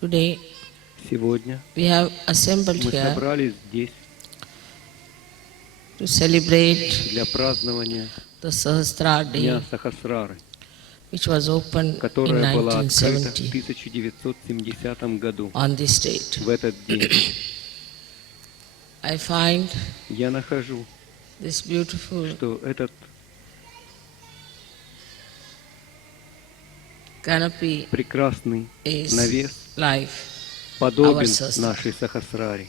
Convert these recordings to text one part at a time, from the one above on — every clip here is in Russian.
Today, Сегодня we have assembled мы here собрались здесь to celebrate для празднования the Sahasrara Дня Day, Сахасрары, which was opened in которая была открыта в 1970 1970 году. on this date. В этот день I find я нахожу, this beautiful что этот canopy прекрасный is навес like подобен our Sahasrara. нашей Сахасраре.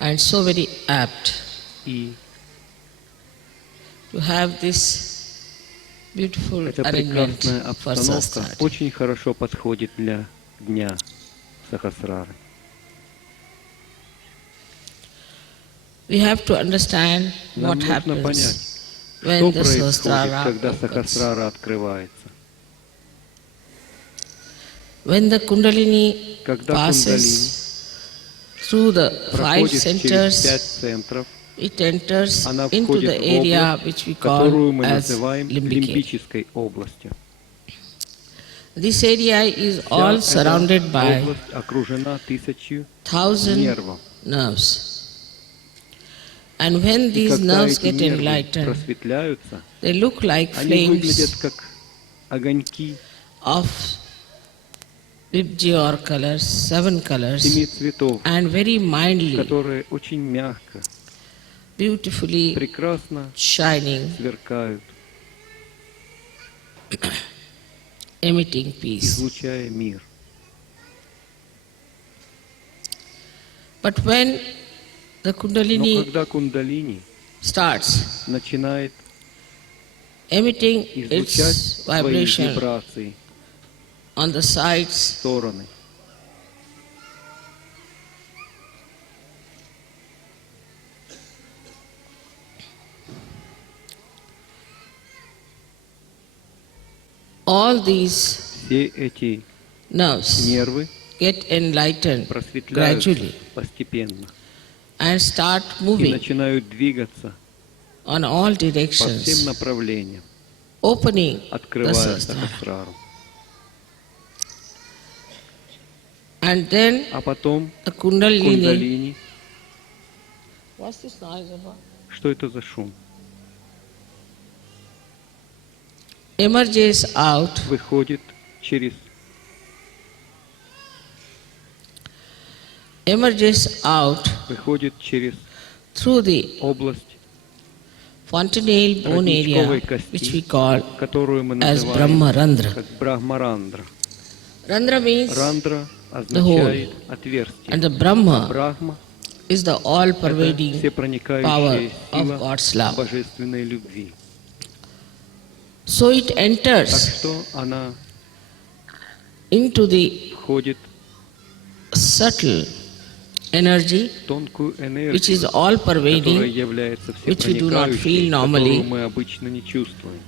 And so very apt И to have this beautiful эта arrangement прекрасная for обстановка Sahasrara. очень хорошо подходит для Дня Сахасрары. We have to understand Нам what нужно понять, happens что when the происходит, Sahasrara когда opens. Сахасрара открывается. When the Kundalini Когда passes through the five проходит через 5 centers, центров, it enters она into входит the в area область, which we которую call мы as называем limbic area. лимбической областью. This area is Вся all эта surrounded by область окружена 1000 thousand нервов. nerves. And when И these когда nerves эти get нервы enlightened, просветляются, they look like они выглядят flames как огоньки of pubja or colors, 7 colors, 7 цветов, and very mildly, которые очень мягко, beautifully прекрасно shining, сверкают, emitting peace. излучая мир. But when the Но Kundalini когда кундалини starts начинает emitting излучать its свои vibration вибрации on the в sides, стороны, all these все эти nerves нервы get enlightened просветляются gradually постепенно and start и moving начинают двигаться on all по всем directions, направлениям, opening the открывая Sahasrara. Сахасрару. And then А потом the Kundalini. кундалини. What's this noise about? Что это за шум? Emerges out Выходит через through the область fontanelle bone area, родничковой which we кости, call которую мы as называем Brahmarandra. как Брахмарандра. Randra means Рандра the whole, означает отверстие. and the Brahma Брахма is the — это all-pervading power всепроникающая of сила God's love. божественной любви. So it Так enters что она into the входит subtle energy, в тонкую which is энергию, которая all-pervading, является which we do not feel всепроникающей, normally. которую мы обычно не чувствуем.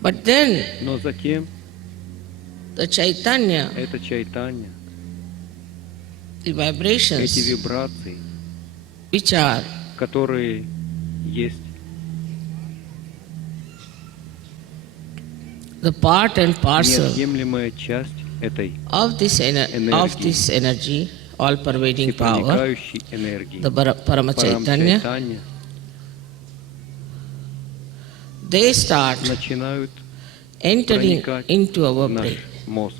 But then Но затем the Chaitanya, это чайтанья, the эти vibrations, вибрации, which are которые есть, the part and parcel неотъемлемая часть этой of this energy, all-pervading power, всепроникающей энергии, the Parama Chaitanya, Парамчайтанья, they start начинают entering проникать into our в наш brain мозг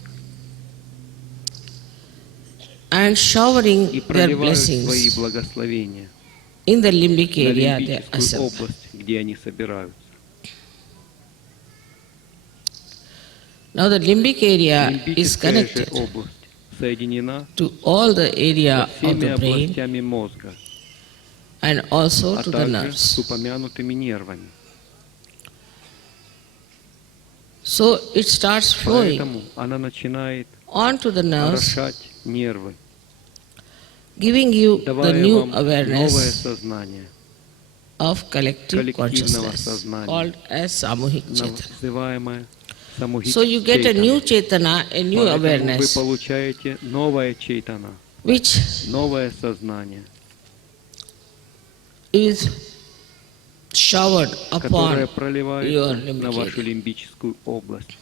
and showering и their проливают свои blessings благословения in the limbic на area they лимбическую assemble. область, где они собираются. Now the limbic area is Лимбическая же connected область соединена to all the area со of всеми the brain областями мозга, and also а to the также с nerves. упомянутыми нервами. So it starts flowing Поэтому она начинает onto the nerves, орошать нервы, giving you the давая new вам новое awareness сознание, of collective коллективного consciousness, сознания, called as Samuhik Chaitanya. называемое самогит So you get a new чейтана. Chaitana, a new Поэтому вы awareness, получаете новое чейтана, which новое сознание, is showered которое upon your проливается на limbic вашу area. лимбическую область.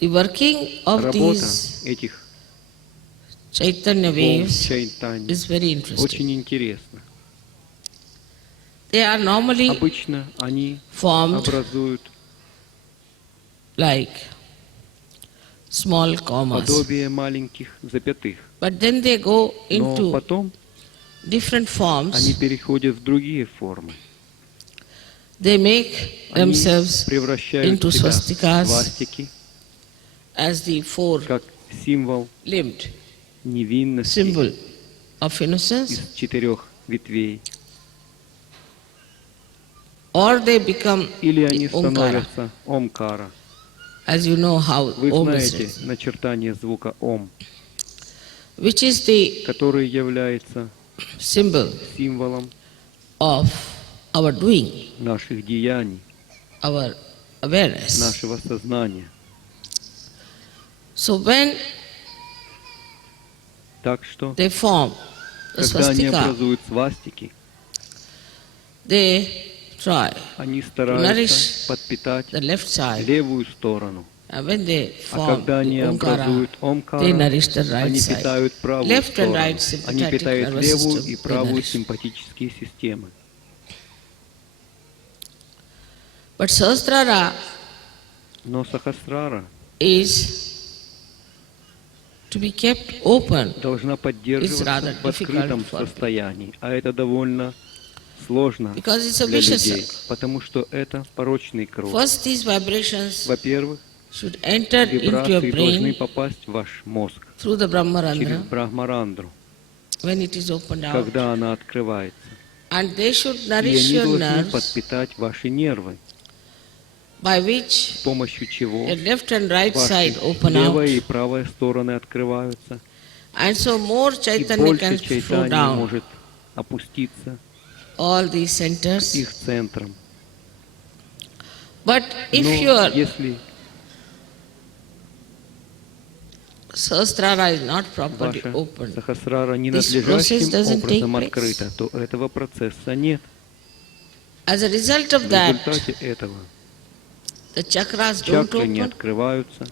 The working of Работа these этих Chaitanya волн waves чайтани is very interesting. очень интересно. They are normally Обычно они formed образуют like small commas, подобие маленьких запятых, but then they go но into потом different они forms. переходят в другие формы. They make Они themselves превращают into себя в swastikas свастики, as the four-limbed как символ невинности symbol of innocence, из 4 ветвей. or they become Или the они Omkara, становятся Омкара. as you know how Вы Om is знаете written, начертание звука Ом, which is the который является symbol символом of our doing, наших деяний, our awareness. нашего сознания. So when Так что, they form the когда они swastika, образуют свастики, they try они nourish стараются подпитать the left side, левую сторону. and when they А form когда они the Omkara, образуют they Омкара, nourish the right они side. питают правую Left and right сторону. Они sympathetic питают nervous левую system, и they правую nourish. симпатические системы. But Sahasrara Но Сахасрара is to be kept open. должна It's поддерживаться rather в открытом difficult for состоянии, а это довольно сложно because it's a для vicious людей, circle. потому что это порочный круг. First, these vibrations Во-первых, should enter into your вибрации должны brain попасть в ваш мозг through the через Brahmarandra Брахмарандру, when it is opened out, когда она открывается. and they should И nourish они your должны nerves, подпитать ваши нервы, by с which помощью чего your left and right ваши side open левая out, и правая стороны открываются, and so more и Chaitanya больше can flow чайтанья down может опуститься all these к centers. их центрам. But if Но your если Sahasrara is not properly ваша open, Сахасрара this process ненадлежащим doesn't take образом place. открыта, то этого процесса нет. As a result of В that, результате этого the chakras don't чакры не open, открываются,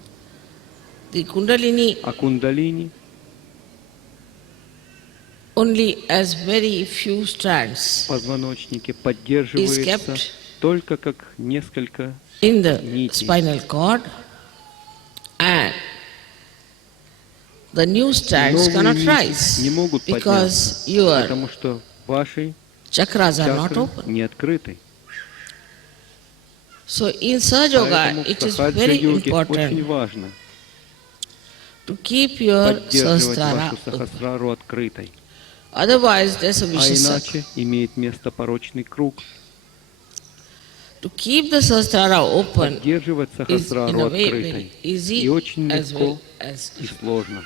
the kundalini а кундалини only as very few strands в позвоночнике is поддерживается kept только как несколько in the нитей. spinal cord, and the new strands Новые cannot нити rise не могут because подняться, your потому что ваши chakras are not чакры open. не открыты. So in Sahaja Yoga, Поэтому в it is very сахаджа-йоге очень important важно to keep your поддерживать Sahasrara вашу open. сахасрару открытой. Otherwise, there's a А vicious circle. иначе имеет место порочный круг. To keep the Sahasrara open Поддерживать is in сахасрару a way открытой very easy и очень as легко well as и сложно.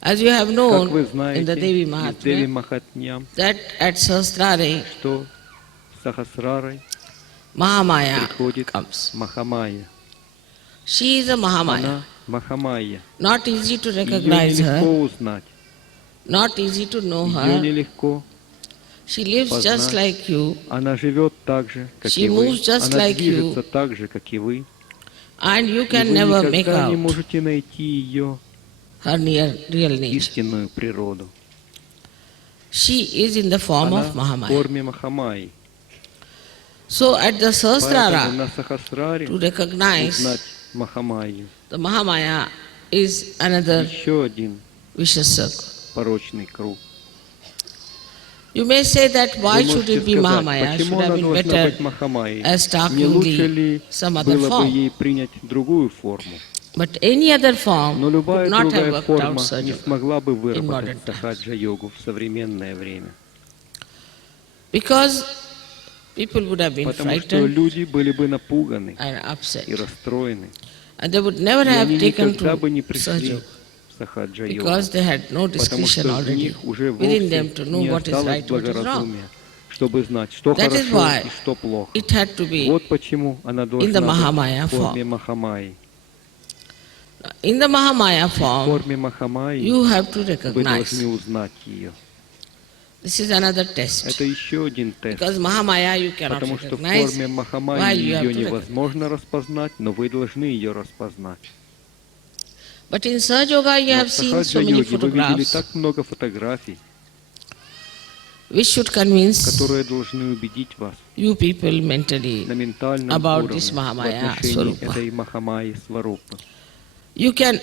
as you have Как known вы in the знаете Devi из Деви Mahatmya Махатням, that at Sahasrara что с Сахасрарой Mahamaya приходит comes. Махамая. She is a Mahamaya. Она Махамая. Not easy to Ее recognize нелегко her, узнать, not easy to know ее her. нелегко. She lives just познать. like you, Она живет так же, как She и вы. moves just Она like движется you. так же, как и вы. and you И can вы never make никогда не out можете найти ее her real nature. истинную природу. She is in the form Она of в Mahamaya. форме Махамаи. So at the Поэтому Sahasrara, на Сахасраре to recognize узнать Махамаю the Mahamaya is another еще один vicious circle. порочный круг. You may say that why Вы should можете it be сказать, Mahamaya? почему Should have она been должна better быть Махамаей? as Не лучше starkly ли some other было бы form. ей принять другую форму? But any other form Но could любая not have другая worked форма out не Sahaja смогла бы in выработать modern times. сахаджа-йогу в современное время. Because people would have been Потому что frightened люди были бы напуганы and upset. и расстроены. And they would never И have они taken никогда бы не to пришли Sahaja в сахаджа-йогу. because they had no Потому discretion что в already них уже within them вовсе to know не what is осталось right, what is wrong. благоразумия, чтобы знать, что That is хорошо why и что плохо. it had to be Вот почему она in the должна быть Mahamaya в форме form. Махамайи. In the Mahamaya В form, форме Махамайи you have to вы recognize. должны узнать ее. This is another test. Это еще один тест. Because Mahamaya you cannot Потому что в recognize, форме while Махамайи you have ее to recognize. невозможно распознать, но вы должны ее распознать. But in Sahaja Yoga you Но have в seen so many Сахаджа-йоге вы видели photographs так много фотографий, which should convince которые должны убедить вас you people mentally на ментальном about уровне this в Mahamaya отношении Swarupa. этой Махамайи Сварупы. You can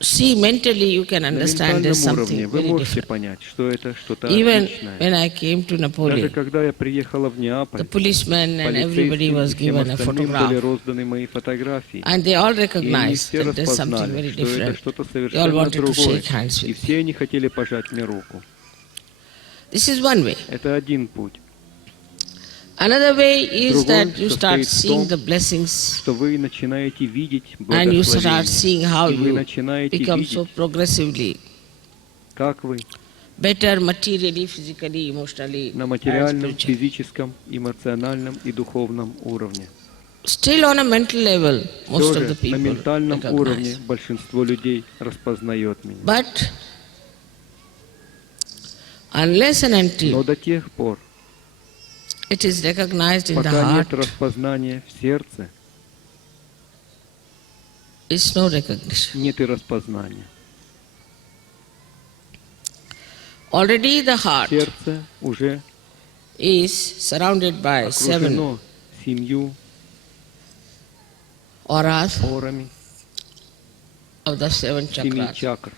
see mentally, you can На understand there's ментальном уровне something вы very можете different. понять, что это что-то Even отличное. when I came to Даже Napoli, когда я приехала в the Неаполь, policemen and everybody полицейским was и всем given a остальным были photograph. розданы мои фотографии. And they all И они recognized все that there's something распознали, very что это different. что-то They all совершенно wanted to другое. shake hands И with me. все они хотели пожать мне руку. This is one way. Это один путь. Another way is Другой that you start состоит в seeing том, the blessings что вы начинаете видеть and you start seeing благословение. how И вы you начинаете become so видеть, progressively как вы better materially, physically, emotionally, на and материальном, spiritually. физическом, эмоциональном и духовном уровне. Still on a mental level, most Все of the же на people ментальном уровне recognize. большинство людей распознает меня. But unless and Но until до тех пор, it is recognized in the пока нет heart, распознания в сердце, it's no recognition. нет и распознания. Already the heart Сердце уже is surrounded by 7 окружено 7 auras орами, of the 7 7 chakras. чакр.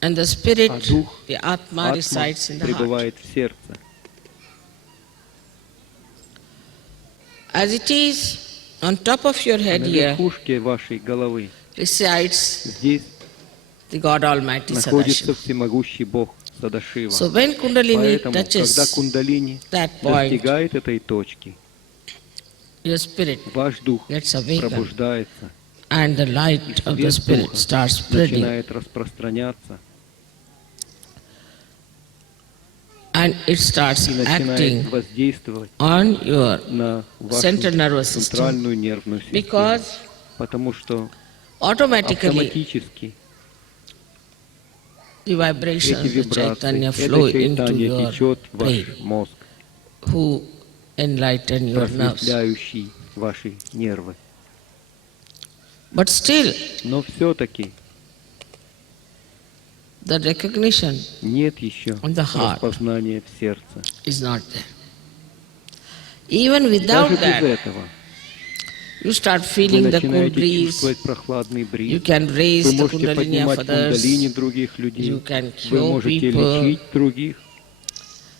And the spirit, А дух, the Atma, Атма, resides in the heart. пребывает в сердце. As it is on top of your А head на here верхушке вашей головы resides здесь the God Almighty находится Sadashiva. всемогущий Бог Садашива. So when Kundalini Поэтому, когда touches кундалини that point, достигает этой точки, your spirit ваш дух gets awakened пробуждается, and the и light of the свет spirit духа starts spreading, начинает распространяться and it starts и начинает acting воздействовать on your на вашу central nervous system, центральную нервную систему. because Потому что automatically автоматически the vibrations, эти the Chaitanya вибрации, flow это into чайтанья your течет в ваш brain, мозг, who enlighten your nerves. просветляющий ваши нервы. But still, Но все-таки the recognition нет еще on the heart распознания в сердце. is not there. Even without Даже без that, этого you start вы feeling the cool начинаете breeze, чувствовать прохладный you бриз. can raise Вы the можете kundalini поднимать of others, кундалини других людей. you can Вы cure можете people, лечить других.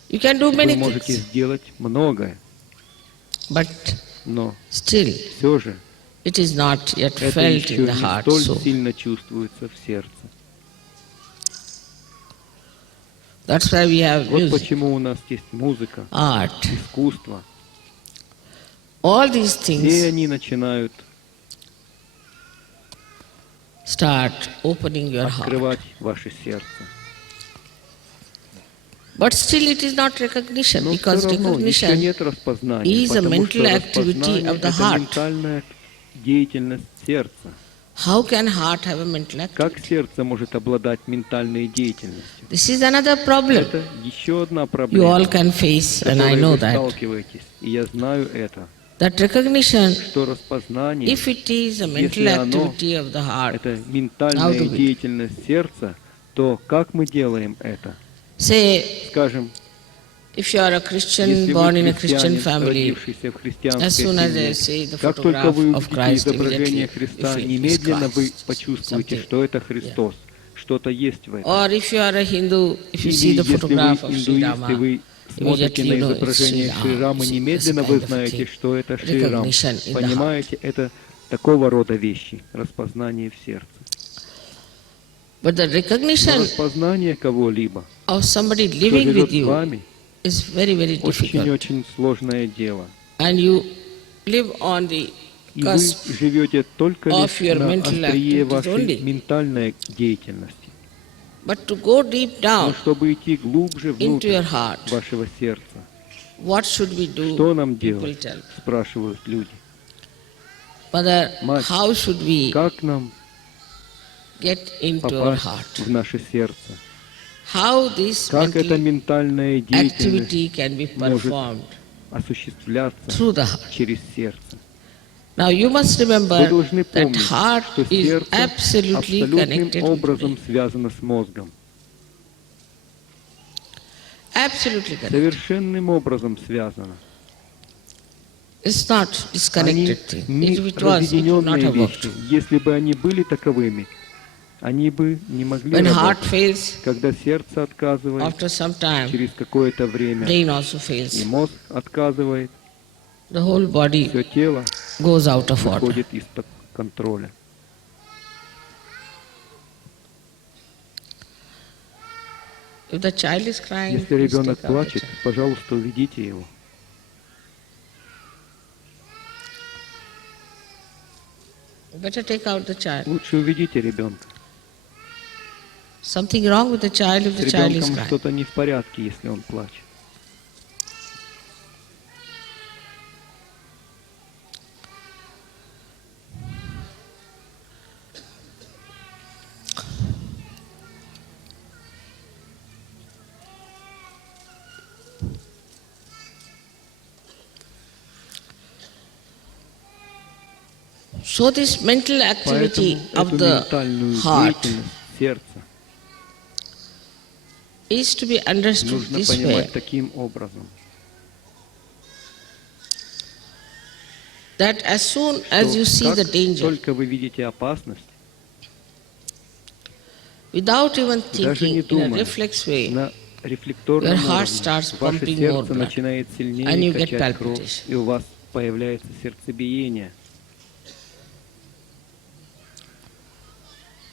you can do Вы many можете things. сделать многое. But Но still, все же it is not yet это felt еще in the не heart. столь So сильно чувствуется в сердце. that's why we have Вот music, почему у нас есть музыка, art, искусство. all these Все things они начинают start opening your heart. открывать ваше сердце. But still it is not recognition, Но все because равно еще recognition нет распознания, is a потому что mental activity распознание of the это heart. ментальная деятельность сердца. How can heart have a mental activity? Как сердце может обладать ментальной деятельностью? This is another problem Это еще одна you проблема, all can face, с and I которой know вы that. сталкиваетесь, и я знаю это, That recognition, что распознание, if it is a mental если оно activity of the heart, это how ментальная do we? деятельность сердца, то как мы делаем это? Say, Скажем, if you are a Christian, если born in вы a Christian христианин, family, родившийся в as христианской soon as they семье, see the как только photograph вы of увидите Christ, изображение immediately Христа, you feel it's немедленно вы Christ, почувствуете, something. что это Христос, что-то есть в этом. Or if you are a Hindu, if you Или see the если вы photograph of Sri индуист, и Rama, вы смотрите immediately на you know it's изображение Sri Шри Rama. Рамы, You see, немедленно that's a вы kind of a знаете, thing. что это Шри Рам. Recognition in the heart. Понимаете, это такого рода вещи, распознание в сердце. But the Но recognition распознание кого-либо, of somebody кто living живет with с you вами, is very, very difficult. очень-очень сложное дело. And you live on the И вы cusp живете только of лишь your на mental острие activities вашей only. ментальной деятельности. But to go deep Но down чтобы идти глубже into внутрь your heart, вашего сердца, what should we что do? нам People делать, tell. спрашивают люди. Mother, Мать, how should we как нам get into our попасть heart? в наше сердце? How this Как эта mental ментальная деятельность activity can be может performed осуществляться through the heart? через сердце? Now you must Вы remember должны that помнить, heart что is сердце absolutely абсолютным connected with образом brain. связано с мозгом. Absolutely connected. Совершенным образом связано. It's not Они disconnected thing. не If it was, it would not разъединенные have worked. вещи. Если бы они были таковыми, они бы не могли When heart работать. fails, Когда сердце отказывает, after some time, через какое-то время brain also и fails. мозг отказывает, The whole body все тело goes out of order. выходит из-под контроля. If the child is crying, Если please ребенок take out the плачет, child. пожалуйста, уведите его. Better take out the child. Лучше уведите ребенка. Something wrong with the child if С the child is ребенком crying. что-то не в порядке, если он плачет. So this mental activity Поэтому of эту the ментальную heart деятельность сердца is to be understood нужно this way. понимать таким образом, That as soon as you see что the как danger, только вы видите опасность, without even даже не thinking in a думая, reflex way, на рефлекторном your heart уровне starts ваше pumping more сердце blood, начинает and сильнее you get качать кровь, palpitation. и у вас появляется сердцебиение.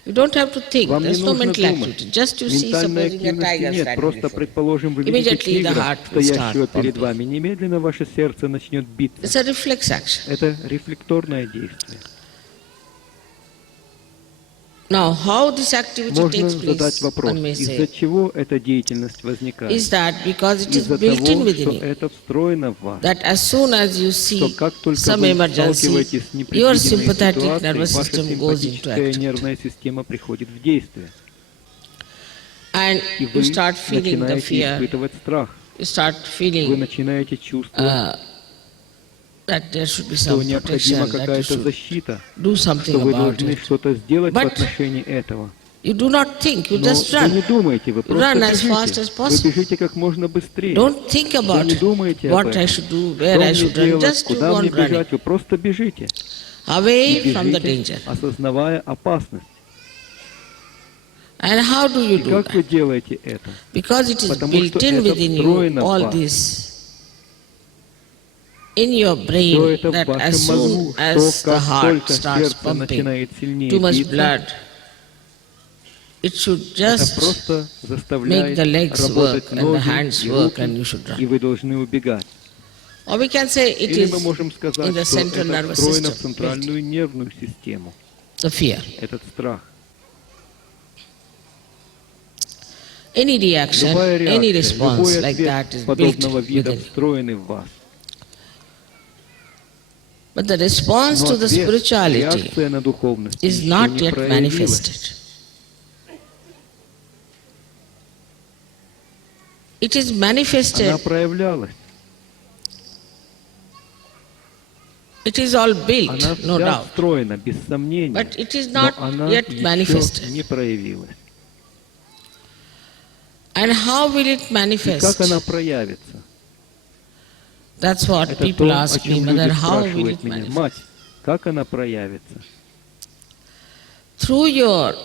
You don't have to think. Вам не There's no нужно mental думать. activity. Just you see, Ментальной supposing a активности tiger нет. standing Просто, before you. предположим, вы видите Immediately the тигра, heart will стоящего start перед pumping. вами. Немедленно ваше сердце начнет биться. It's a reflex action. Это рефлекторное действие. Now, how this activity Можно takes задать place, вопрос, one may из-за say, чего эта деятельность возникает? is that because it is Из-за built in того, within что you, это встроено в вас. that as soon as you Что see как только some вы emergency, сталкиваетесь с your непредвиденной sympathetic ситуацией, nervous ваша system goes into симпатическая activity. нервная система приходит в действие. And И you вы start feeling the начинаете fear, испытывать страх. you start Вы feeling начинаете чувствовать, that there should be что some необходима protection, that you какая-то should защита, do что something вы about должны it. что-то сделать в But отношении этого. you do not think, you Но just вы не run. думаете, вы просто Run as fast бежите. as Вы possible. бежите как можно быстрее. Don't think Вы about не думаете об what I этом. should do, Что where I мне should run. делать, Just you куда go мне on running, бежать, вы просто бежите. И away from the бежите, danger. осознавая опасность. And how do you И do как вы that? делаете это? Because it is Потому built что in это within you, встроено в all вас. this, in your Все brain, это в that вашем as soon мозгу, что as the как heart только starts сердце pumping начинает сильнее too much биться, blood, it should это just просто make заставляет the legs work работать and the ноги hands и work and руки, you should и run. вы должны убегать. Or we can say it Или is мы можем in сказать, the что central это nervous встроено в system, built, центральную нервную систему, the fear. этот страх. Any reaction, Любая any реакция, response любой like that ответ is built подобного вида within you. встроены в вас. But the response Но to the ответ, spirituality реакция на духовность is еще not не yet проявилась. manifested. It is manifested, Она проявлялась. it is all built, Она no вся doubt. встроена, без сомнения. But it is Но not она yet еще manifested. не проявилась. And how will it И как manifest? она проявится? That's what Это people то, о ask me, чем Mother, люди how will спрашивают it меня. manifest? Мать, как она проявится? Through your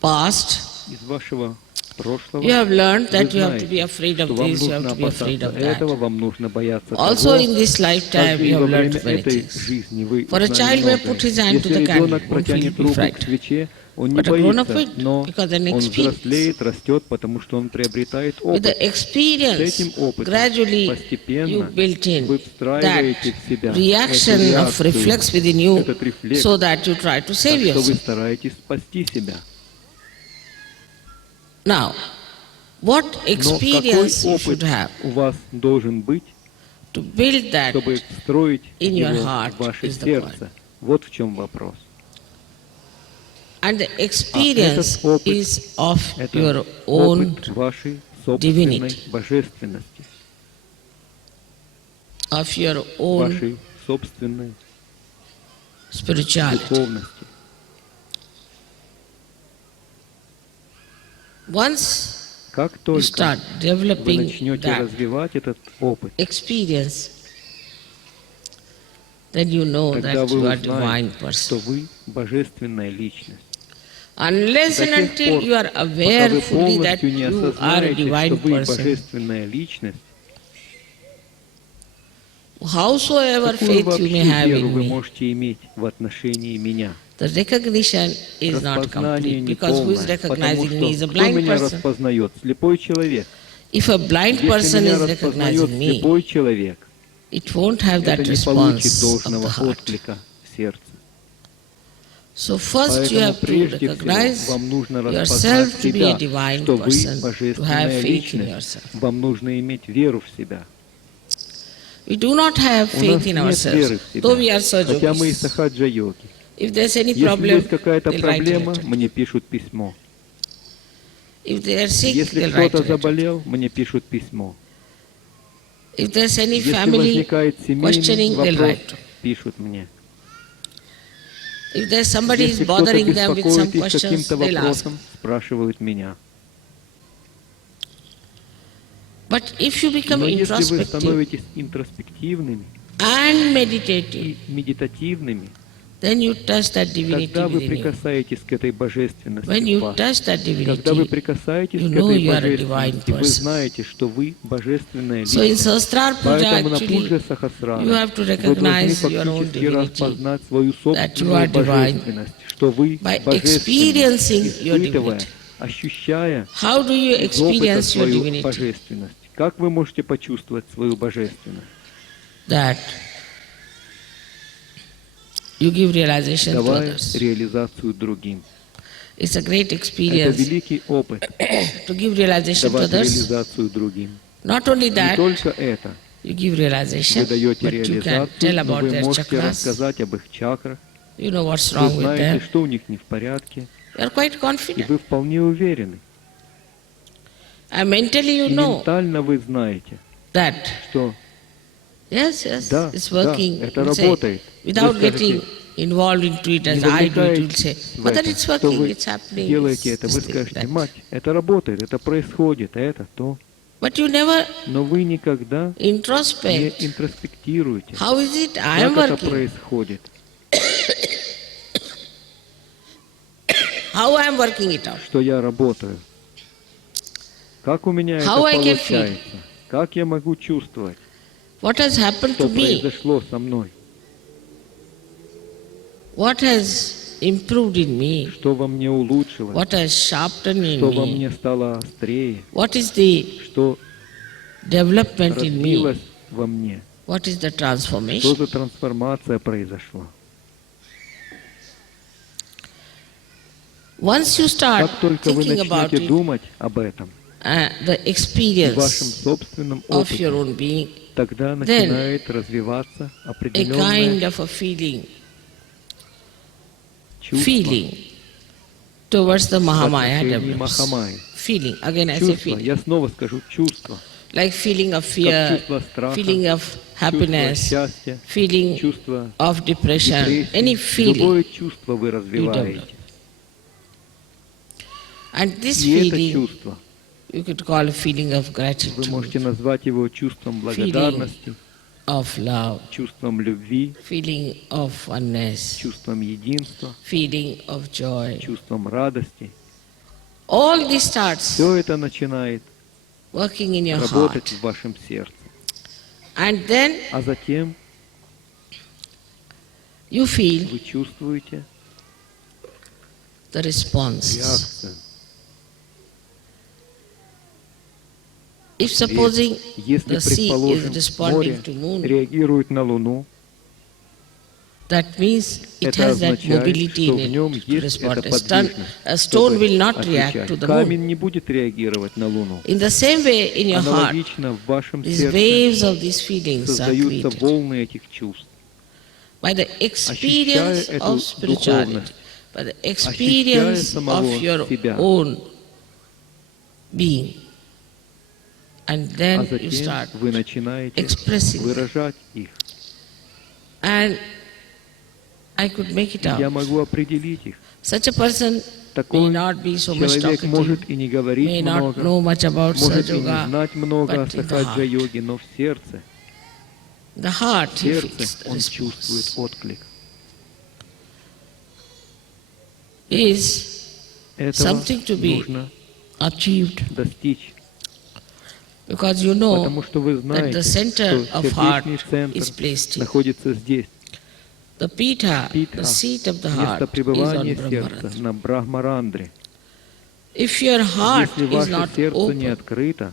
past, Из вашего прошлого, You have learned вы that you have to be знаете, afraid что of вам this, you have нужно to be afraid опасаться of that. этого, вам нужно бояться Also того. in this lifetime Также и you во have learned время many этой things. жизни вы For a узнали child may многое. put his hand to Если the candle, ребенок won't feel протянет be руку к frightened. свече, он не But a grown-up боится, will, но because an он experience. взрослеет, растет, потому что он приобретает With the опыт. С experience, этим опытом gradually you постепенно built in вы that встраиваете в себя эту reaction of реакцию, reflex within you, этот рефлекс, so that you try to save так что вы yourself. стараетесь спасти себя. Now, what Но какой experience you опыт should have у вас должен быть, to build that чтобы встроить in your его heart в ваше is the point. сердце? Вот в чем вопрос. And the experience опыт is of — это your own опыт вашей собственной divinity, божественности, of your own вашей собственной spirituality. духовности. Once Как you только start вы developing начнете that развивать этот опыт, experience, then you know тогда that you вы are divine узнаете, что person. вы божественная личность. Unless До and тех until пор, you are пока aware вы fully that полностью не you are a осознаете, что divine вы person, божественная личность, howsoever какую faith you вообще may have веру in вы me, можете иметь в отношении меня? the recognition is not Распознание complete, because who is неполное, потому recognizing me is что a кто blind меня person. распознает? Слепой человек. If a blind Если person меня is распознает recognizing me, слепой человек, it won't have that это не получит response of должного the heart. отклика в сердце. So first you Поэтому have to прежде всего recognize вам нужно распознать yourself to be a себя, divine что вы person, to have божественная faith in личность. yourself. Вам нужно иметь веру в себя. We do not have У нас faith in нет ourselves, веры в though we себя, are хотя мы и sahajogis. сахаджа-йоги. If there's any Если problem, есть какая-то they'll write a проблема, letter. мне пишут письмо. If they are sick, Если they'll write a кто-то letter. заболел, мне пишут письмо. If there's any Если family возникает семейный questioning, they'll вопрос, write. пишут мне. If there's somebody is Если кто-то bothering them with some беспокоит их questions, каким-то they'll ask. вопросом, спрашивают меня. But if you become Но если вы introspective становитесь интроспективными and meditative, и медитативными, then you touch that divinity тогда вы within you. прикасаетесь к этой божественности When в you вас. touch that Когда вы divinity, прикасаетесь you к know этой you are a divine божественности, вы person. знаете, что вы божественная So in личность. Sahasrara Puja, Поэтому на actually, пудже Сахасрара you have to вы должны recognize your own фактически divinity, распознать свою that you are собственную divine, божественность, что вы by божественны, experiencing your испытывая, divinity. ощущая How do you из опыта experience your свою divinity? божественность. Как вы можете почувствовать свою божественность? That you give realization to Давая others. реализацию другим. It's a great Это experience великий опыт, to give realization to давать others. реализацию другим. Not only Не that, только это. you give realization, Вы даете but you can реализацию, tell но about вы their можете chakras. рассказать об их чакрах. You know what's Вы wrong with знаете, them. что у них не в порядке, You are quite и confident. вы вполне уверены. And mentally you И know ментально вы знаете, that что yes, да, it's working. да, это You say, работает. without Вы getting скажете, involved into it не as I do it, you will вовлекаетесь say, в Mother, это, it's что working, вы it's happening. делаете it's это. this Вы thing, скажете, that. мать, это работает, это происходит, это то. But you never Но вы никогда не introspect. интроспектируете. How is it I am Как это working? происходит? How I am working it out? Что я работаю? Как у меня это How I can получается? Как я могу чувствовать, What has happened что to me? произошло со мной? What has improved in me? Что во мне улучшилось? What has sharpened in Что во me? мне стало острее? What is the Что development in me? развилось во мне? What is the Что transformation? за трансформация произошла? Once you start Как только вы thinking about начнете it, думать об этом, the в вашем experience собственном of your опыте, own being, тогда начинает развиваться a kind определенное of a feeling чувство towards the в Mahamaya отношении develops. Махамайи. Feeling, again I say Чувство, feeling. я снова скажу, чувство. Like feeling of Как fear, чувство страха, feeling of чувство happiness, счастья, feeling чувство of depression, any депрессии. feeling. Любое чувство вы развиваете. And this И это feeling, чувство, you could call a feeling of вы gratitude, можете назвать его чувством благодарности, of love, чувством любви, feeling of oneness, чувством единства, feeling of joy. чувством радости. All this starts Все это начинает working in your работать heart. в вашем сердце. And then А затем you feel вы чувствуете the response. реакцию. If supposing Если, the sea is предположим, responding море to moon, реагирует на Луну, that means it это has that означает, mobility что in в нем it to есть respond. эта A stone подвижность, will not чтобы react отвечать. to the moon. Камень не будет реагировать на Луну. In the same way, in your heart, Аналогично в вашем these сердце waves of these feelings are создаются created волны этих чувств. by the experience Ощущая of эту spirituality, духовность, by the ощущая experience самого of your себя. own being. And А then you затем start вы начинаете expressing. выражать их. And I could make it Я out. могу определить их. Such a person may Такой not be so much человек talkative, может и не may говорить not много, know much about может и не Sahaja, знать много о but in the сахаджа-йоге, но в сердце, the heart, he feels сердце the он response. чувствует отклик. Is Этого something to be нужно achieved, достичь, because you know потому что вы that знаете, the center что of heart сердечный is центр placed here. находится здесь. The pita, Пита, the seat of the место heart, is on пребывания сердца Brahmarandra. на Брахмарандре. If your heart Если is ваше not сердце не open, открыто,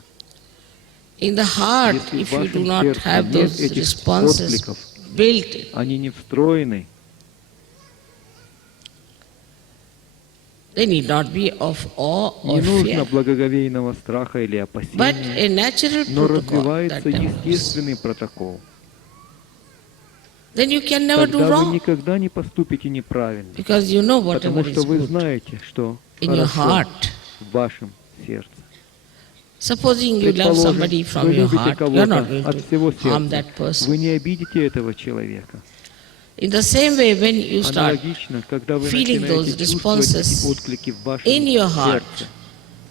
in the heart, если if в you do вашем not сердце have нет those этих responses откликов, built in, они не встроены, they need not be of awe or не нужно fear, благоговейного страха или but опасения, a natural но protocol that развивается develops. естественный протокол. Then you can never do Тогда вы wrong, никогда не поступите неправильно, because you know потому whatever что is вы good знаете, что in your хорошо heart. в вашем сердце. Supposing you love Предположим, somebody from вы your любите heart, you are not кого-то going от to всего harm сердца, that person. вы не обидите этого человека. In the same way, when you start Аналогично, когда вы feeling those начинаете чувствовать responses эти отклики в вашем in your heart, сердце,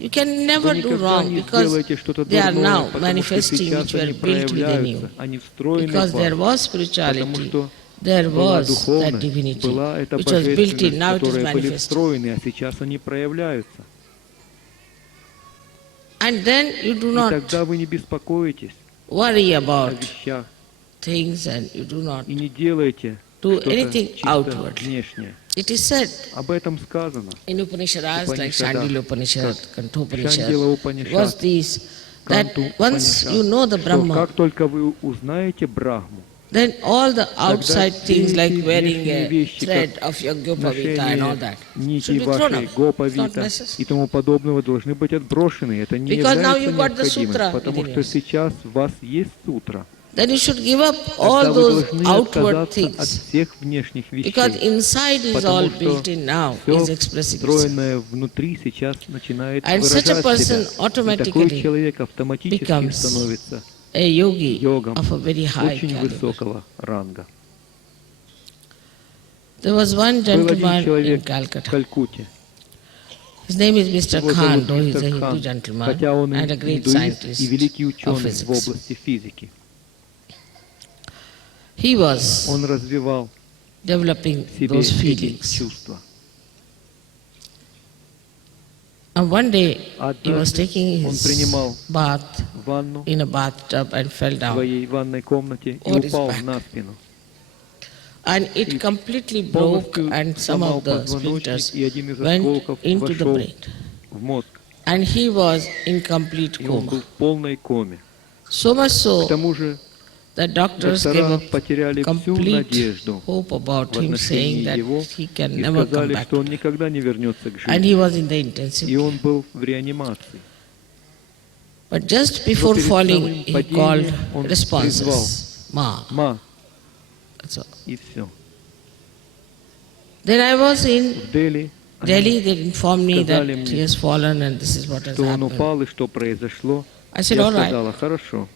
you can вы never do никогда wrong, не because сделаете что-то they are дурное, now потому что manifesting сейчас which were они built within you. проявляются, они встроены Because в there вас, was потому spirituality, что there была was that духовность, divinity, была эта which was built in, божественность, now it is которые были manifested. встроены, а сейчас они проявляются. And then you do И not тогда вы не беспокоитесь worry о about вещах things, and you do not и не делаете do что-то anything чисто outwardly. внешнее. It is said Об этом сказано. in Upanishads like Upaniषadах, Shandila Upanishad, как Kantopanishad, Шандила Упанишад, was these, that Канту once Упанишад, you know the что Brahma, как только вы узнаете Брахму, then all the outside все things эти like wearing внешние a вещи, thread как of your Gopavita and all ношение that, нити should be thrown вашей out. It's not Гопавита necessary. и тому подобного должны быть отброшены. Это не Because now является you got the необходимым, sutra потому within что you. сейчас у вас есть сутра. Then you should give up Тогда all вы those должны outward отказаться от things, всех внешних because вещей, inside is all потому built что in now, все is expressing itself. встроенное внутри сейчас начинает And such a выражать person себя. И такой automatically человек автоматически becomes становится a yogi йогом of a very high очень caliber. высокого ранга. There was one Был один gentleman in человек в Calcutta. Kалькутте. His name is Mr. Его Khan, зовут though he is a мистер Hindu Хан, gentleman хотя он and a great индуист и scientist великий of ученый в physics. области физики. He was Он развивал developing в себе those эти feelings. чувства. And one day he was Однажды taking он his принимал bath ванну in a bathtub and fell в down. своей ванной комнате и on his упал back. на спину. And it completely broke, Полностью and some сломал of the позвоночник, splinters и один из went осколков into the вошел brain. в мозг. And he was in complete И он был coma. в полной коме. So much К so тому же that doctors gave доктора up потеряли всю complete надежду hope about в him, saying отношении that его he can и never come сказали, back. что он никогда не вернется к And жизни. he was in the intensive И care. он был в реанимации. But just Но before перед falling, самым he called падением он призвал responses. Ma. «Ма» That's all. и все. Then I was in В Дели Delhi. They informed me that сказали мне, he has fallen and this is what has что он happened. упал и что произошло. I said, Я all right. сказала, хорошо.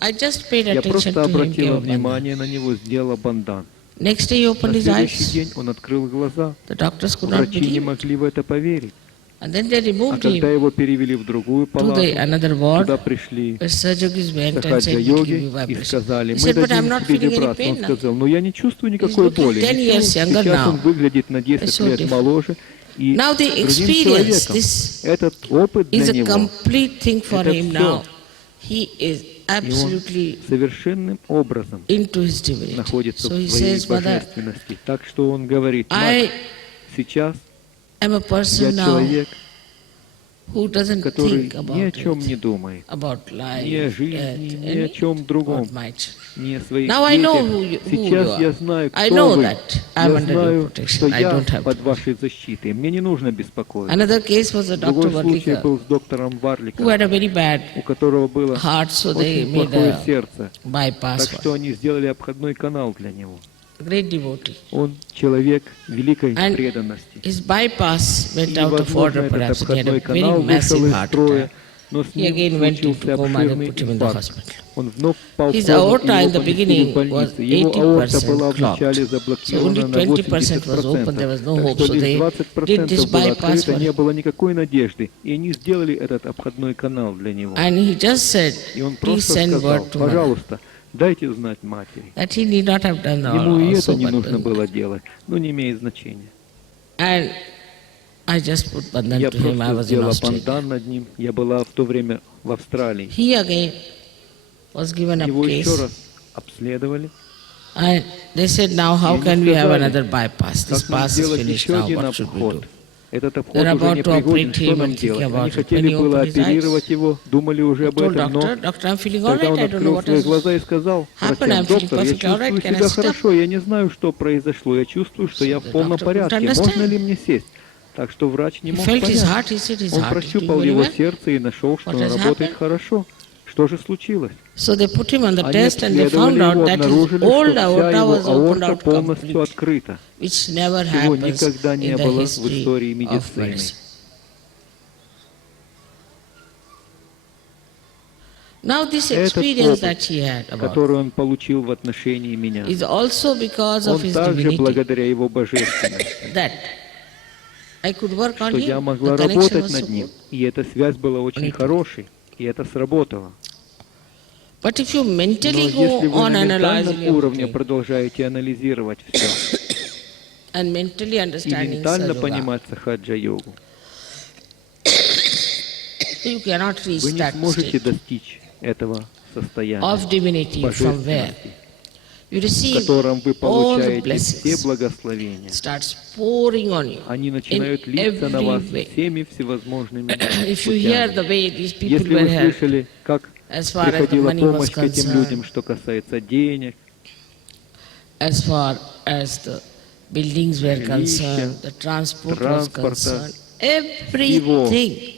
I just paid Я attention просто to him. обратила gave a bandana. внимание на него, сделала бандан. Next day he На opened his следующий eyes. день он открыл глаза. The doctors could not Врачи не believe it. могли в это поверить. And then they А removed когда him его перевели в другую to палату, another туда ward, пришли where surgeons went and said, we'll give сахаджа-йоги you и vibration. сказали, He мы said, but I'm дадим not тебе feeling any вибрацию. Он pain now. сказал, но я не чувствую никакой looking боли. 10 years Ничего. younger Сейчас now. он выглядит на 10 It's so лет different. моложе, и Now the другим experience, человеком. this Этот опыт для is a него, complete thing for это him всё. now. He is и он absolutely совершенным образом into his divinity. находится So в he своей says, Mother, божественности. Так что он говорит: I мать, сейчас am a я person now человек, who doesn't который think ни о about чем не it, думает, about ни о life, жизни, death, ни о чем другом, about might. ни о своих Now I know детях. who you Сейчас я are. знаю, I кто know вы. that I'm Я under your знаю, что protection. I я don't have под to. вашей защитой. Мне не нужно беспокоиться. Another case was a Другой Dr. случай Varlikar, был с доктором who Варликом, had a very bad у которого было heart, so they очень made плохое a сердце. bypass Так for что him. они сделали обходной канал для него. Great devotee. Он человек великой And преданности. his bypass И, went out of возможно, order, этот perhaps, and he had a обходной very канал вышел massive из heart строя, attack. но с He ним again went into случился coma, they обширный put him in the инфаркт. hospital. Он вновь впал в His кому, aorta и in его the поместили beginning в больницу. was Его аорта была 80% вначале clogged. So заблокирована only на 20% was open, there 80%. was no Так hope. что So лишь they did this 20% было bypass открыто, for не him. было никакой надежды. И они сделали этот обходной канал для него. And he just said, И он please просто send сказал: word to mother. пожалуйста, дайте знать матери. That he need not have done Ему и это also, не but нужно then- было делать, но не имеет значения. And I just put bandhan Я to him. I просто was in сделала Australia. пандан над ним. Я была в то время в Австралии. He again was given a Его еще case. раз обследовали. And they said, now И how они can we have сказали: another bypass? This как нам pass is сделать finished еще now. один What should we обход? do? Этот обход They're уже about не to пригоден, operate что him нам and thinking делать? about Они it. хотели When he было opened his eyes, оперировать его, думали уже he об told этом, doctor, но doctor, I'm feeling all тогда right. он I don't know открыл what свои is глаза и сказал happened. врачам: I'm feeling доктор, я perfectly all right. чувствую Can I себя sit up? хорошо, я не знаю, что произошло, я чувствую, что So я в the полном doctor couldn't порядке, understand. можно ли мне сесть? Так что врач не He мог felt his понять. heart. He said his Он heart is doing прощупал very его well. сердце и нашел, что What он has работает happened? хорошо. Что же случилось? So they put him on the Они test and they обследовали found out его, that his обнаружили, old что вся aorta его was opened аорта out полностью completely, открыта, which never чего happens никогда не in the было в history истории of медицины. medicine. Now this Этот experience that опыт, he had about который он получил в отношении меня, is also because of он his также divinity благодаря его божественности, that I could work on что я him. могла The connection работать was над so ним, good. и эта связь была очень хорошей, и это сработало. But if you Но mentally если go вы on на analyzing ментальном уровне everything продолжаете анализировать все and mentally и understanding ментально Sahaja, понимать сахаджа-йогу, you cannot reach вы не that сможете state достичь этого состояния of divinity from where божественности, you в receive котором вы all the получаете все blessings. благословения. Starts pouring on you Они in начинают литься на вас every way. всеми всевозможными If you hear the путями. way these people Если were вы helped, слышали, как as far as the приходила money was помощь к этим людям, concerned, что касается денег, as far as the buildings were concerned, the transport was транспорта, concerned, everything,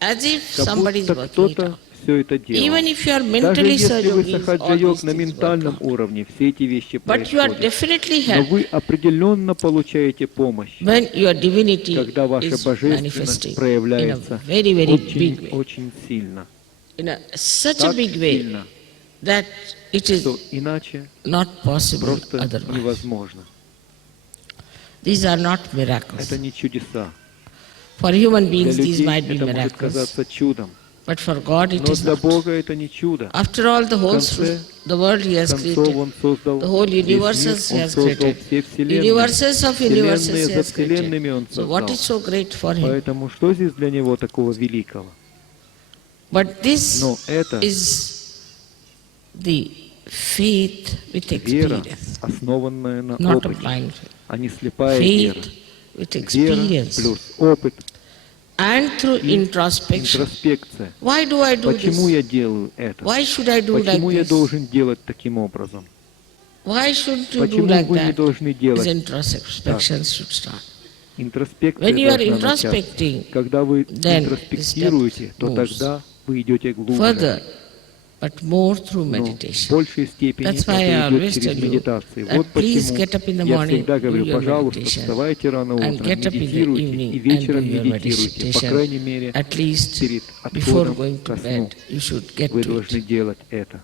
as if как somebody is будто working it кто-то out. все это делал. Even if you are Даже mentally если вы Sahaja, all сахаджа-йог these на things work ментальном out. уровне, все эти вещи But you are происходят. definitely Но helped вы определенно получаете помощь, when your divinity когда ваша is божественность manifesting in a проявляется very, very big очень, way, очень сильно. in such a Так big way сильно, that it is что иначе not possible просто otherwise. невозможно. These are not miracles. Это не чудеса. For human Для beings, these людей might be это может miracles, казаться чудом, but for God it но is для not. Бога это не чудо. After all, the whole конце the world He has концов created, Он создал the whole весь мир, universes He Он has создал created, все вселенные, universes of universes вселенные He за has created. вселенными Он So what is создал. so great for Him? Поэтому что здесь для Него такого великого? But this Но это is the faith with вера, experience, основанная на not a опыте, blind faith. а не слепая вера. Faith with Вера experience плюс опыт and through и introspection. интроспекция. Why do I do Почему this? я делаю это? Why should I do like Почему я this? должен делать таким образом? Why should you do Почему like вы не that? должны This делать? introspection should start. Интроспекция When you are должна начаться. introspecting, Когда вы then интроспектируете, the то step moves тогда вы идете глубже. further, but more through Но в meditation. большей степени That's why I это идет always через tell you медитацию. that Вот please почему get up in the я morning, всегда do говорю, your пожалуйста, meditation, вставайте рано and утром, get up in the медитируйте, evening и and вечером do your медитируйте. По meditation. крайней мере, At least перед before отходом going ко to сну bed, you should get вы to должны it. делать это.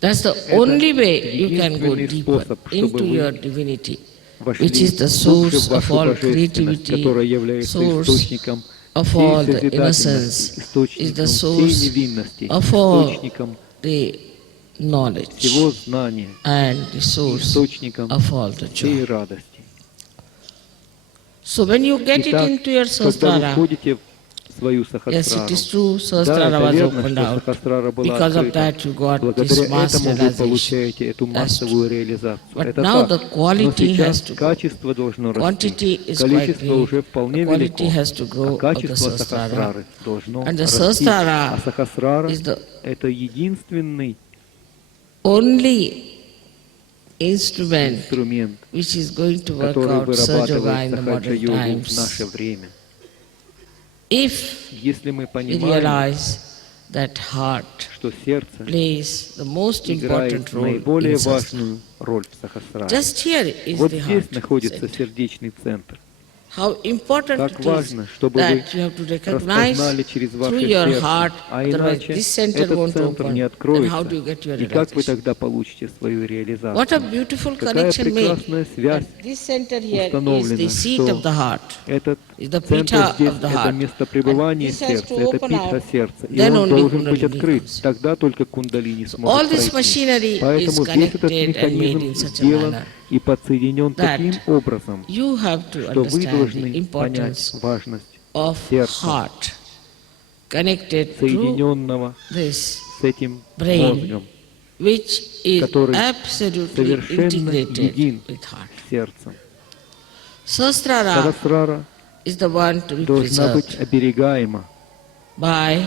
That's the Это only way you can go единственный deeper способ, чтобы into вы your divinity, вошли which is the глубже source в of вашу all божественность, creativity, которая является source источником of всей all the созидательности, innocence, is источником the всей source невинности, of all источником the knowledge всего знания, and the source источником of all the всей joy. радости. So when you get it Итак, into your когда вы Sahasrara, входите в свою yes, it Сахасрару, is true, да, Sahasrara это was верно, opened что out. Сахасрара была Because of открыта. that you got this Благодаря mass этому вы realization. получаете эту массовую реализацию. But Это now так. the Но quality has сейчас to grow. качество должно расти. Quantity is quite Количество big. уже вполне The quality велико, has to grow а of the качество Sahasrara. Сахасрары должно And the расти. Sahasrara А Сахасрара is the — это единственный only instrument инструмент, which is going to work который out Sahaja Yoga вырабатывает in the modern Сахаджа-йогу в наше times. время. If Если мы we понимаем, realize that heart что сердце plays the most играет important role наиболее in Sahasrara. важную роль в Сахасраре. Just here is Вот the здесь heart находится center. сердечный центр. How important Как it is важно, чтобы вы that you have to recognize распознали через through ваше your сердце, heart, а otherwise иначе this center этот won't центр не open. Then откроется. how do you get your И как вы realization? тогда получите свою What a реализацию? beautiful Какая connection made. прекрасная связь That this center here is установлена, the seat что of the heart, этот is the центр pita здесь — of the это heart. место And пребывания this has сердца, to это open питха out, сердца. И then он only должен быть Kundalini открыт. comes. Тогда только кундалини All сможет this пройти. machinery is Поэтому весь этот connected and made in механизм such a сделан manner и подсоединен that таким образом, you have to что вы understand the должны понять importance важность of сердца, heart connected through соединенного this с этим brain, мозгом, which is который absolutely совершенно integrated един with heart. с сердцем. Sahasrara Сахасрара is the one to be должна быть preserved оберегаема by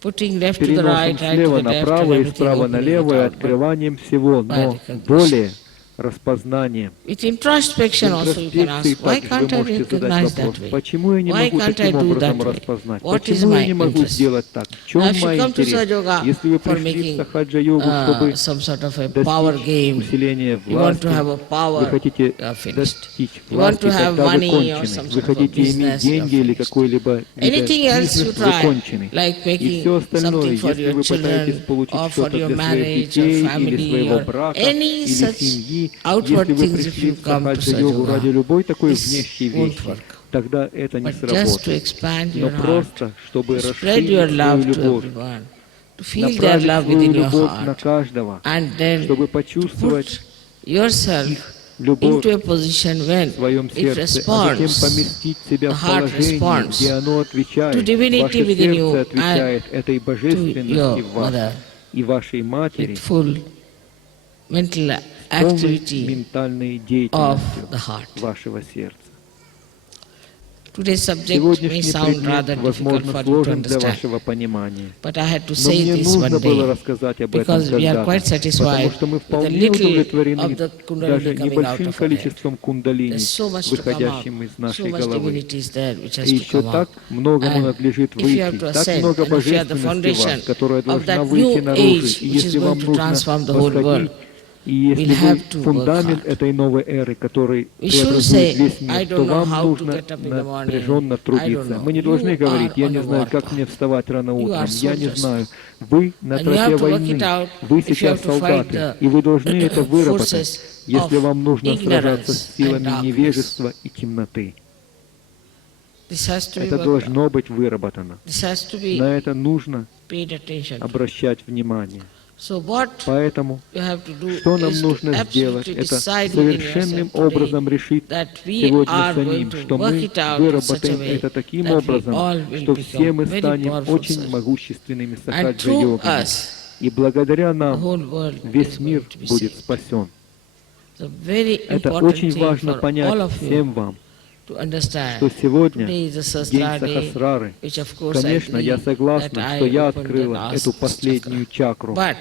putting left to the переносом right, right to слева the left, and направо и everything справа opening налево и it out. But открыванием всего, by но recognition. более распознанием. with В introspection also you can интроспекции ask, why также вы can't I можете задать recognize вопрос, that way? почему я не Why могу can't I таким do образом that way? распознать? What is Почему я my не могу interest? сделать так? В чем Now, if you мой come to интерес? Sahaja Если вы for пришли в making Сахаджа-йогу, чтобы some sort of a power достичь game, усиления you want to власти, have a вы power, хотите you are finished. достичь You want власти, to have тогда вы money or кончены. some Вы sort of a хотите иметь business, you are деньги или finished. какой-либо вид Anything else you бизнес, вы try, кончены. like И making все остальное, something for если your вы пытаетесь children, получить or for что-то your для своих marriage, or детей или family, своего or брака any или such семьи, outward если вы things, if пришли you в come to Сахаджа-йогу Sahaja ради любой такой this внешней won't вещи, work. тогда это не But just to сработает. expand Но your heart, просто, чтобы to spread your расширить свою love to любовь, everyone, to feel their направить love свою within your любовь на heart, каждого, and then чтобы to почувствовать put yourself их любовь into a position when в своем it сердце, а затем responds, поместить себя the в heart положение, responds где оно отвечает, to divinity ваше within you сердце отвечает and этой to божественности your в вас mother и вашей матери with full mental с полной activity ментальной of деятельностью the heart. вашего сердца. Today's subject may Сегодняшний sound rather предмет, difficult возможно, for you to сложен для understand, вашего понимания. but I had to Но say мне this нужно one было day рассказать об этом because we are quite когда-то, satisfied потому что мы with a вполне little удовлетворены of the Kundalini даже coming out небольшим of our head. количеством кундалини, There's so much to come out, выходящим из so нашей much головы. divinity is there which has И to еще come так out. многому And надлежит if you have выйти, to так ascend, много and if you are the божественности в foundation вас, которая of должна that выйти new наружу. age, И which is если going вам to нужно transform the whole восходить, world, и если we'll вы have to work фундамент hard. этой новой эры, который We shouldn't преобразует say, весь I мир, то don't know вам how to нужно get up in the morning. напряженно I don't трудиться. know. Мы не должны You говорить, are я on не a знаю, как warpath. мне вставать рано You утром, are я не soldiers. знаю. Вы на And you тропе have to work войны, it out вы if you сейчас have to fight солдаты, the и вы должны это выработать, forces если of вам нужно сражаться с ignorance силами and darkness. невежества и темноты. This has to be Это worked out. должно быть выработано. This has to be На это нужно paid attention to. обращать внимание. So what Поэтому, you have to do что нам is to нужно сделать, absolutely это decide within совершенным yourself today образом решить that we сегодня are going самим, to что work мы it out in such a выработаем way это таким that we образом, all will что все мы become very станем powerful очень souls. могущественными And through сахаджа-йогами. us, И благодаря the нам whole world весь is мир going to be будет saved. спасен. The very Это important очень thing важно for all понять of you всем вам, to understand. что сегодня Today is a день Sahasrara day, Сахасрары. which of course I Конечно, agree я that согласна, I что я opened the открыла last эту последнюю chakra. чакру. But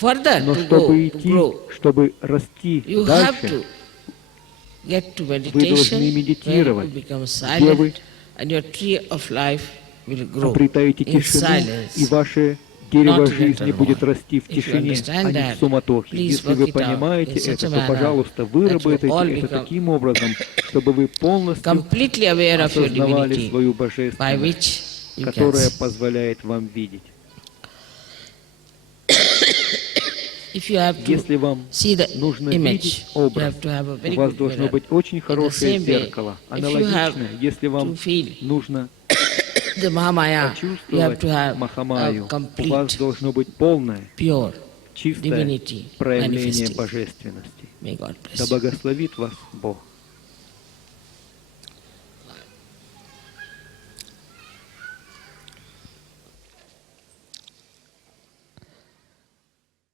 further Но to чтобы go, to идти, grow, чтобы расти you have дальше, to get to вы meditation, должны where you медитировать, become где вы silent, and your tree of life will grow обретаете in тишину, silence. и ваше дерево not in a жизни будет turmoil. расти в If you тишине, understand а не that, в суматохе. please Если work вы it out понимаете in such это, a то, manner пожалуйста, that you all выработайте это become таким образом, чтобы вы полностью completely aware of your осознавали divinity, свою by божественность, which you can которая see. позволяет вам видеть. If you have to Если вам see the нужно image, видеть you образ, have to have a у very вас good должно mirror. быть очень хорошее same way, зеркало. if you have Аналогично, если вам to feel нужно the Mahamaya, you have почувствовать to have Махамаю, a у вас complete, должно быть полное, pure чистое divinity проявление manifesting. божественности. May God bless Да you. благословит вас Бог.